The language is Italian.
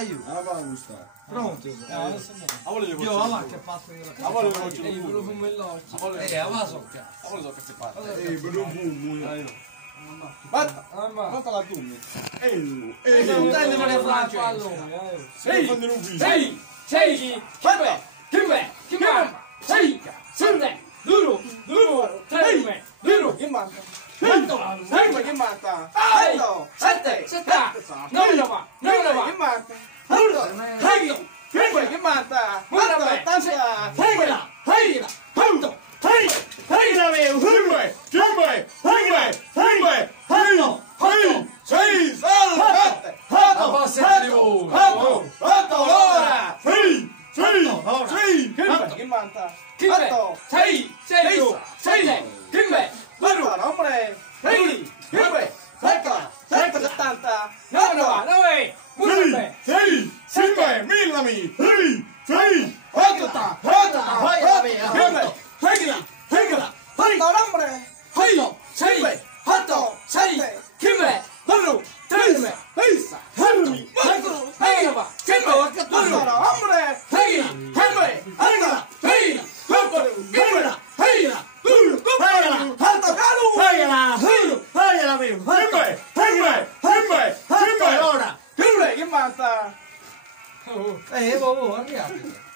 Aiuto. La fa gustare. Pronto? A voglio Io la macchia fatto io la a voglio faccio io lo fumo in lotta. a voglio la so cazzo. a voglio so che si parla. Per un fumo. Basta. Ma Quanto la tummi? non dai le francese. Sei con un figlio. Sei, sei, Kimbe, sei, sette, duro, tre, duro, Che manca? quanto, Sai che manca? sei, Otto. sette, nove, Che manca? sei, Che manca? Guarda, Tanta. heila, quanto, Sei. Sette. Otto. L'ora. Sì. Che manca? Kimbe, Otto. sei, sette, Kimbe, Otto. Nombre. sei, Kimbe. Sette. 70. nove, uno, Otto. Nombre. sei, sette, Kimbe, duro, tre, Pisa. heila, Kimbe, Otto. Nombre. Otto. Calu. Che manca? Arrivate.